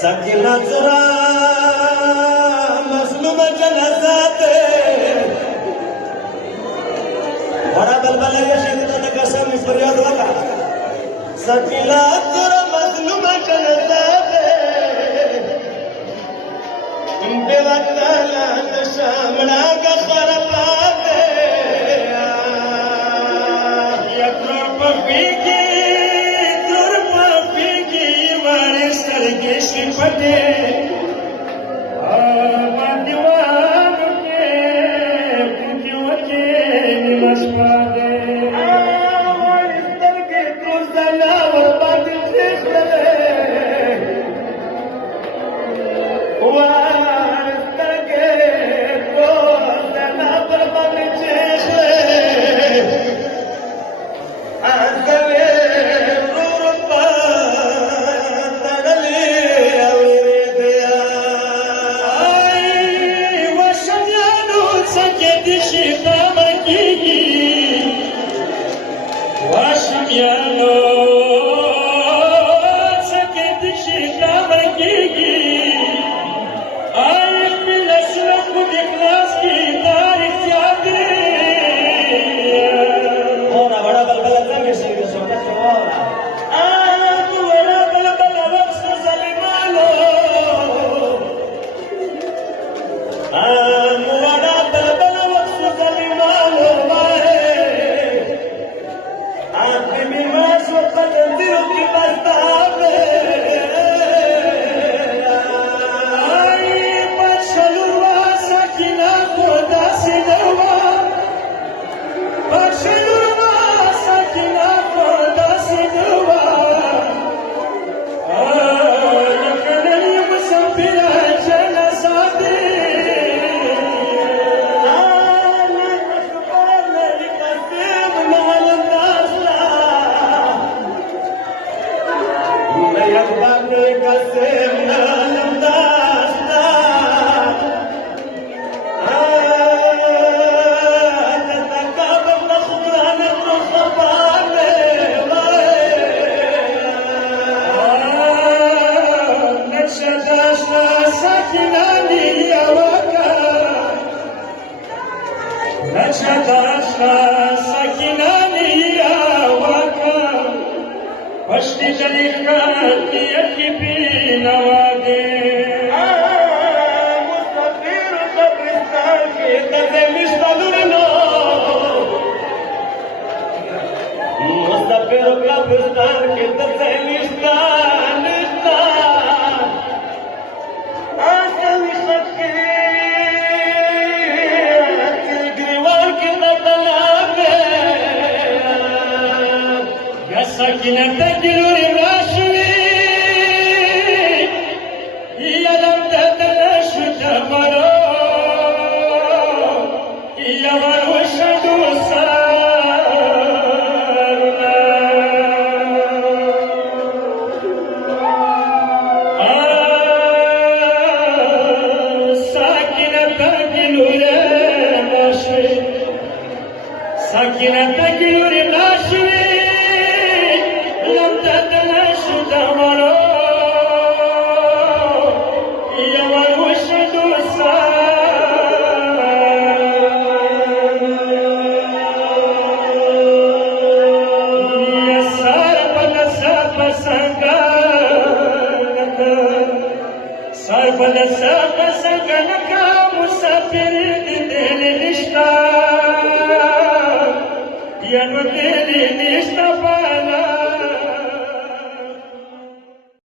Sakina zara mazlum janazat bada balbal ya shaytan ka sam faryad wala Sakina zara mazlum janazat bewatala nashamna ka kharabat yakra pafiki Pate, Mandiwan ke, Pindiwake, Nimaspade, Istar ke Tuzala, Warbati Chekhle, Istar ke Tuzala, Warbati Chekhle, Azale, Rurupa. Ya no te viniste para